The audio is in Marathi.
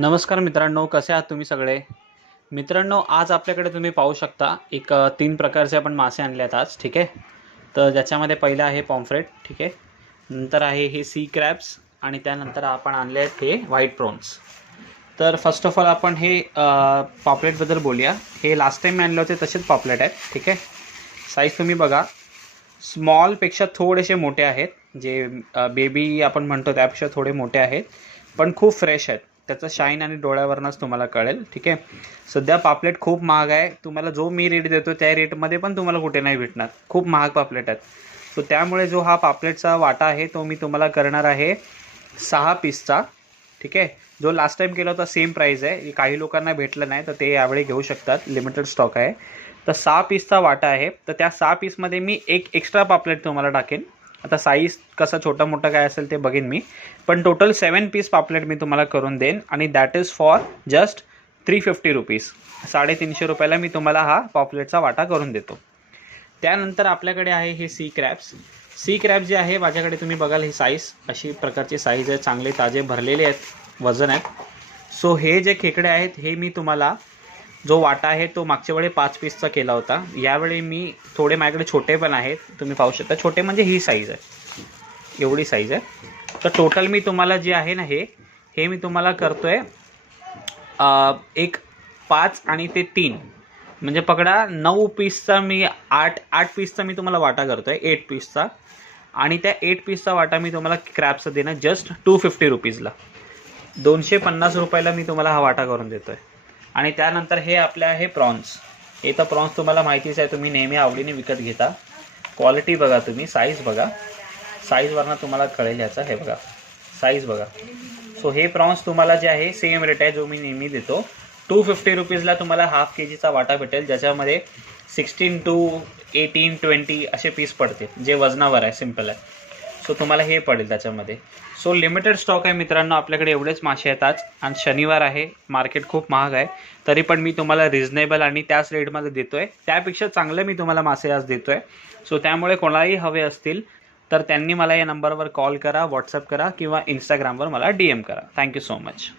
नमस्कार मित्रांनो, कसे आहात तुम्ही सगळे? मित्रांनो, आज आपल्याकडे तुम्ही पाहू शकता एक 3 प्रकारचे आपण मासे आणले आहेत आज. ठीक आहे. तर ज्याच्यामध्ये पहिलं आहे पॉम्फ्रेट. ठीक आहे. नंतर आहे हे सी क्रॅब्स आणि त्यानंतर आपण आणले आहेत हे व्हाईट प्रॉन्स. तर फर्स्ट ऑफ ऑल आपण हे पॉपलेटबद्दल बोलूया. हे लास्ट टाइम आणले होते तसेच पॉपलेट आहेत. ठीक आहे. साईज तुम्ही बघा, स्मॉलपेक्षा थोडेसे मोठे आहेत. जे बेबी आपण म्हणतो त्यापेक्षा थोडे मोठे आहेत, पण खूप फ्रेश आहेत. त्याचं शाईन आणि डोळ्यावरनंच तुम्हाला कळेल. ठीक आहे. सध्या पापलेट खूप महाग आहे. तुम्हाला जो मी रेट देतो त्या रेटमध्ये पण तुम्हाला कुठे नाही भेटणार. खूप महाग पापलेट आहेत. सो त्यामुळे जो हा पापलेटचा वाटा आहे तो मी तुम्हाला करणार आहे 6 पीसचा. ठीक आहे. जो लास्ट टाइम केला होता सेम प्राईस आहे. काही लोकांना भेटलं नाही तर ते यावेळी घेऊ शकतात, लिमिटेड स्टॉक आहे. तर 6 पीसचा वाटा आहे. तर त्या 6 पीसमध्ये मी एक एक्स्ट्रा पापलेट तुम्हाला टाकेन. आता साईज कसं छोटा मोठा काय असेल ते बघेन मी, पण टोटल 7 पीस पापलेट मी तुम्हाला करून देईन आणि that is for just 350 rupees. 350 रुपयाला मी तुम्हाला हा पापलेटचा वाटा करून देतो. त्यानंतर आपल्याकडे आहे हे सी क्रॅब्स. सी क्रॅब जे आहे माझ्याकडे तुम्ही बघाल ही साईज अशी प्रकारची साईज आहे. चांगले ताजे भरलेले आहेत, वजन आहेत. सो हे जे खेकडे आहेत हे मी तुम्हाला जो वाटा आहे तो मागच्या वेळी 5 पीसचा केला होता. यावेळी मी थोडे माझ्याकडे छोटे पण आहेत, तुम्ही पाहू शकता. छोटे म्हणजे ही साईज आहे, एवढी साईज आहे. तर टोटल मी तुम्हाला जे आहे ना हे मी तुम्हाला करतोय एक 5 आणि ते 3 म्हणजे पकडा 9 पीसचा मी 8 पीसचा मी तुम्हाला वाटा करतोय, 8 पीसचा. आणि त्या 8 पीसचा वाटा मी तुम्हाला क्रॅबचा देणार जस्ट 250 रुपीजला. 250 रुपयाला मी तुम्हाला हा वाटा करून देतोय. आणि त्यानंतर हे आपले आहे प्रॉन्स. हे तर प्रॉन्स तुम्हाला माहितीच आहे, तुम्ही नेहमी आवडीने विकत घेता. क्वालिटी बघा तुम्ही, साईज बघा, साईजवरनं तुम्हाला कळेल याचा. हे बघा साईज बघा. सो हे प्रॉन्स तुम्हाला जे आहे सेम रेट आहे जो मी नेहमी देतो. 250 रुपीजला तुम्हाला हाफ केजीचा वाटा भेटेल, ज्याच्यामध्ये 16 to 18, 20 असे पीस पडतील, जे वजनावर आहे, सिम्पल आहे. सो तुम्हाला हे पडेल त्याच्यामध्ये. सो लिमिटेड स्टॉक आहे मित्रांनो, आपल्याकडे एवढेच मासे आहेत आज. आणि शनिवार आहे, मार्केट खूप महाग आहे, तरी पण मी तुम्हाला रिजनेबल आणि त्याच रेटमध्ये देतोय. त्यापेक्षा चांगले मी तुम्हाला मासे आज देतोय. सो त्यामुळे कोणालाही हवे असतील तर त्यांनी मला या नंबरवर कॉल करा, व्हॉट्सअप करा किंवा इंस्टाग्रामवर मला DM करा. Thank you so much.